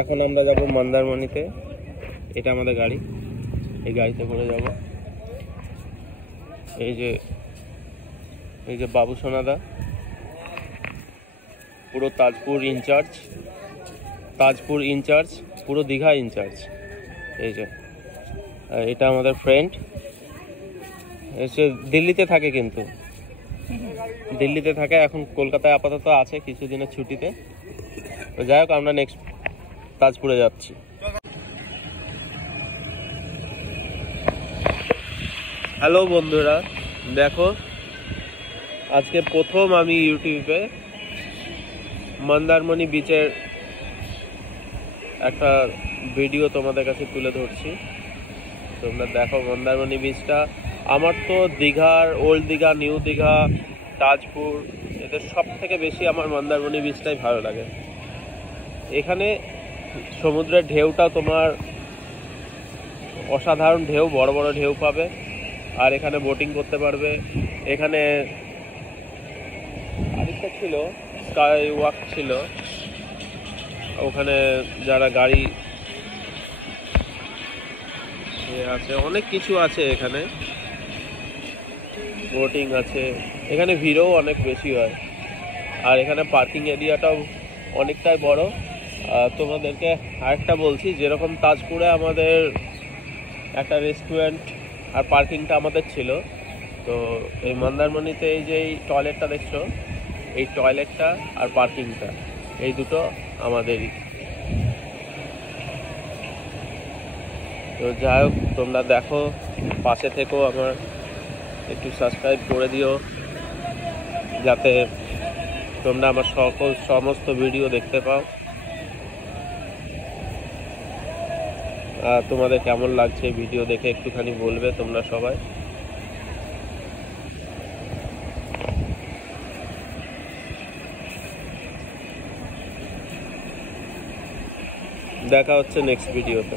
এখন আমরা যাব মন্দারমণিতে। এটা আমাদের গাড়ি, এই গাড়িতে করে যাব। এই যে বাবু সোনাদা, পুরো তাজপুর ইনচার্জ, পুরো দীঘা ইনচার্জ। এই যে এটা আমাদের ফ্রেন্ড, এসে দিল্লিতে থাকে, কিন্তু দিল্লিতে থাকে, এখন কলকাতায় আপাতত আছে কিছুদিনের ছুটিতে। তো যাই হোক, আমরা নেক্সট তাজপুরে যাচ্ছি। হ্যালো বন্ধুরা, দেখো আজকে প্রথম আমি ইউটিউবে মন্দারমণি বিচের একটা ভিডিও তোমাদের কাছে তুলে ধরছি। তোমরা দেখো মন্দারমণি বিচটা। আমার তো দীঘার, ওল্ড দীঘা, নিউ দীঘা, তাজপুর, এদের সব থেকে বেশি আমার মন্দারমণি বিচটাই ভালো লাগে। এখানে সমুদ্রের ঢেউটা তোমার অসাধারণ ঢেউ, বড় বড় ঢেউ পাবে। আর এখানে বোটিং করতে পারবে। এখানে আরেকটা ছিল, স্কাই ওয়াক ছিল, ওখানে যারা গাড়ি আছে, অনেক কিছু আছে এখানে, বোটিং আছে। এখানে ভিড়ও অনেক বেশি হয়। আর এখানে পার্কিং এরিয়াটাও অনেকটাই বড়। তোমাদেরকে আরেকটা বলছি, যেরকম তাজপুরে আমাদের একটা রেস্টুরেন্ট আর পার্কিংটা আমাদের ছিল, তো এই মন্দারমণিতে এই যে এই টয়লেটটা দেখছো, এই টয়লেটটা আর পার্কিংটা, এই দুটো আমাদেরই। তো যাই হোক, তোমরা দেখো, পাশে থেকো, আমার একটু সাবস্ক্রাইব করে দিও, যাতে তোমরা আমার সমস্ত ভিডিও দেখতে পাও। তোমাদের কেমন লাগছে ভিডিও দেখে একটুখানি বলবে তোমরা সবাই। দেখা হচ্ছে নেক্সট ভিডিওতে।